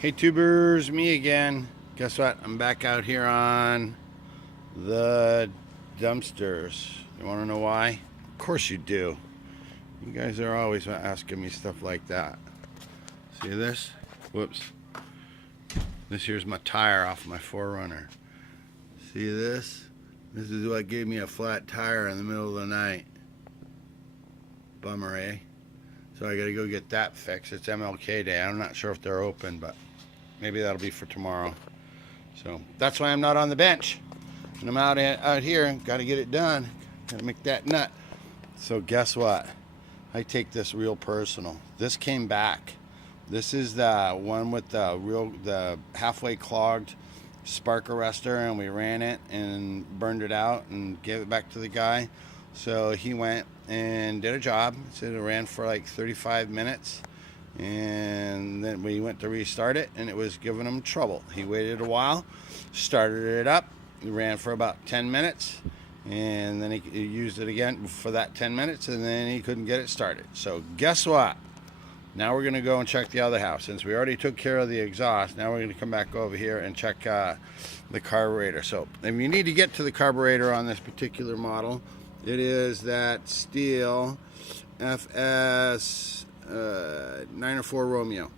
Hey tubers, me again. Guess what? I'm back out here on the dumpsters. You want to know why? Of course you do. You guys are always asking me stuff like that. See this? Whoops. This here's my tire off my 4Runner. See this? This is what gave me a flat tire in the middle of the night. Bummer, eh? So I gotta go get that fixed. It's MLK Day. I'm not sure if they're open, but maybe that'll be for tomorrow. So that's why I'm not on the bench. And I'm out here, gotta get it done. Gotta make that nut. So guess what? I take this real personal. This came back. This is the one with the halfway clogged spark arrestor, and we ran it and burned it out and gave it back to the guy. So he went and did a job. So it ran for like 35 minutes. And then we went to restart it, and it was giving him trouble. He waited a while, started it up, ran for about 10 minutes, and then he used it again for that 10 minutes, and then he couldn't get it started. So guess what? Now we're going to go and check the other house. Since we already took care of the exhaust, now we're going to come back over here and check the carburetor. So if you need to get to the carburetor on this particular model, it is that Stihl FS94R Romeo.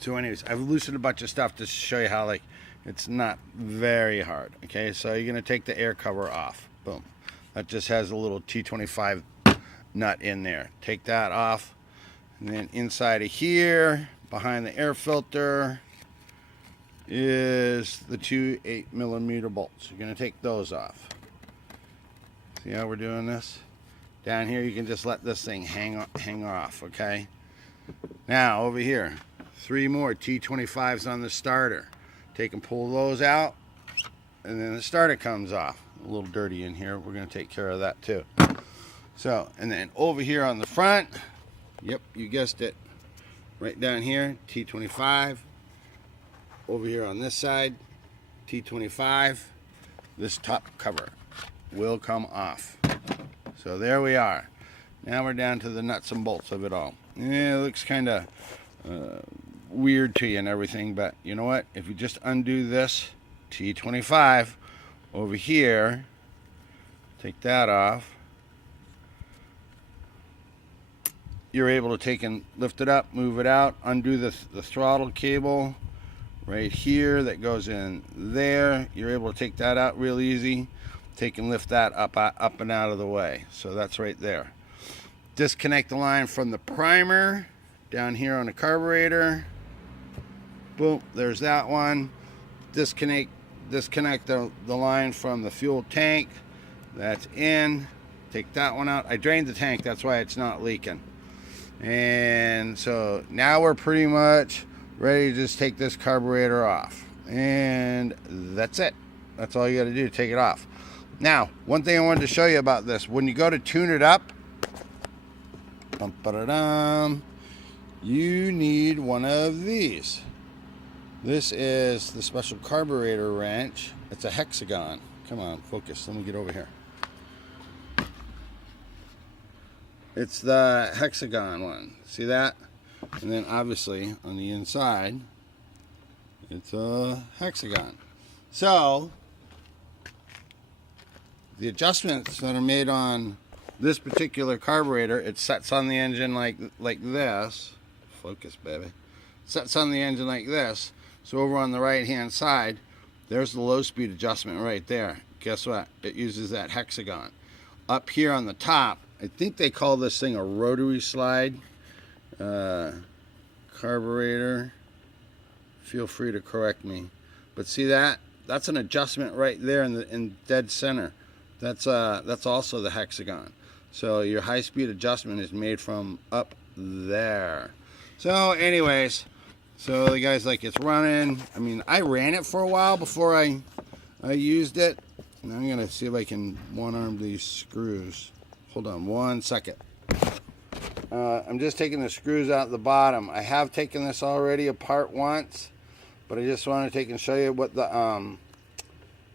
So anyways, I've loosened a bunch of stuff to show you how, like, it's not very hard. Okay, so you're going to take the air cover off. Boom. That just has a little T25 nut in there. Take that off. And then inside of here, behind the air filter, is the two 8mm bolts. You're going to take those off. See how we're doing this? Down here, you can just let this thing hang off, okay? Now, over here, 3 more T25s on the starter. Take and pull those out, and then the starter comes off. A little dirty in here. We're going to take care of that too. So, and then over here on the front, yep, you guessed it. Right down here, T25. Over here on this side, T25. This top cover will come off. So there we are. Now we're down to the nuts and bolts of it all. Yeah, it looks kind of weird to you and everything, but you know what? If you just undo this T25 over here, take that off, you're able to take and lift it up, move it out, undo the throttle cable right here that goes in there. You're able to take that out real easy. Take and lift that up and out of the way. So that's right there. Disconnect the line from the primer down here on the carburetor. Boom, there's that one. Disconnect the line from the fuel tank. That's in. Take that one out. I drained the tank, that's why it's not leaking. And so now we're pretty much ready to just take this carburetor off. And that's it. That's all you got to do to take it off. Now, one thing I wanted to show you about this, when you go to tune it up, you need one of these. This is the special carburetor wrench. It's a hexagon. Come on, focus. Let me get over here. It's the hexagon one. See that? And then obviously on the inside, it's a hexagon. So the adjustments that are made on this particular carburetor, it sets on the engine like this. Focus, baby. Sets on the engine like this. So over on the right hand side, there's the low speed adjustment right there. Guess what? It uses that hexagon. Up here on the top, I think they call this thing a rotary slide carburetor. Feel free to correct me. But see that? That's an adjustment right there in dead center. That's also the hexagon. So your high-speed adjustment is made from up there. So anyways, so the guy's like, it's running. I mean, I ran it for a while before I used it. And I'm gonna see if I can one-arm these screws. Hold on one second. I'm just taking the screws out the bottom. I have taken this already apart once, but I just want to take and show you what the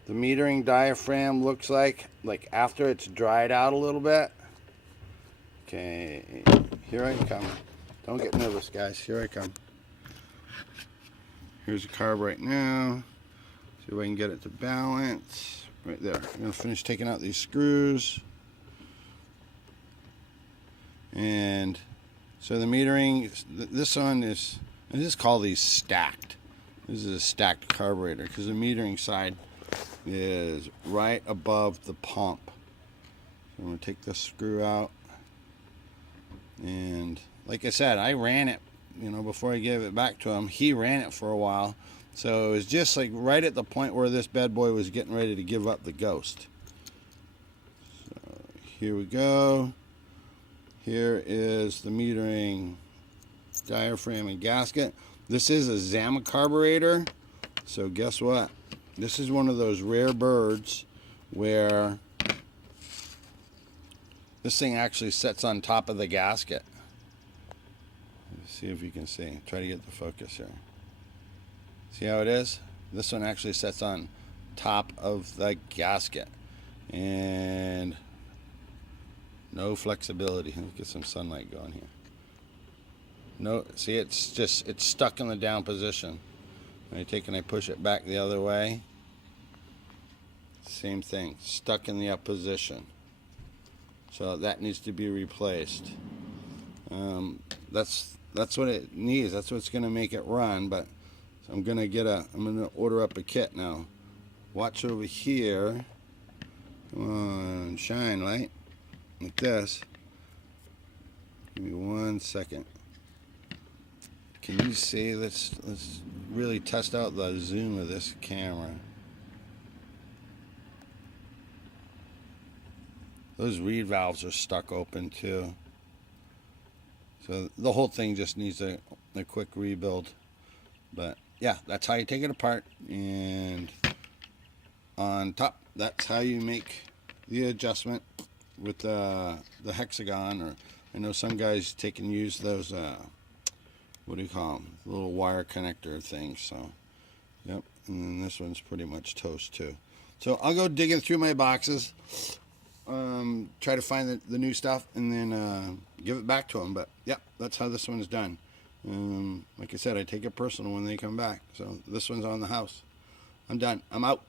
metering diaphragm looks like after it's dried out a little bit. Okay, here I come. Don't get nervous, guys. Here I come. Here's the carb right now. See if I can get it to balance. Right there. I'm going to finish taking out these screws. And so the metering, this one is, I just call these stacked. This is a stacked carburetor because the metering side is right above the pump. So I'm going to take this screw out. And like I said, I ran it, you know, before I gave it back to him. He ran it for a while. So it was just like right at the point where this bad boy was getting ready to give up the ghost. So here we go. Here is the metering diaphragm and gasket. This is a Zama carburetor. So guess what? This is one of those rare birds where this thing actually sits on top of the gasket. Let's see if you can see. Try to get the focus here. See how it is? This one actually sits on top of the gasket. And no flexibility. Let's get some sunlight going here. No, see, it's stuck in the down position. When I take and I push it back the other way, same thing, stuck in the up position. So that needs to be replaced. That's what it needs. That's what's going to make it run. But I'm going to order up a kit now. Watch over here. Come on, shine light. Like this. Give me 1 second. Can you see? Let's really test out the zoom of this camera. Those reed valves are stuck open too. So the whole thing just needs a quick rebuild. But yeah, that's how you take it apart. And on top, that's how you make the adjustment with the hexagon. Or I know some guys take and use those, what do you call them? Little wire connector things. So, yep. And then this one's pretty much toast too. So I'll go digging through my boxes. Try to find the new stuff and then give it back to them. But yeah, that's how this one's done. Like I said, I take it personal when they come back. So this one's on the house. I'm done. I'm out.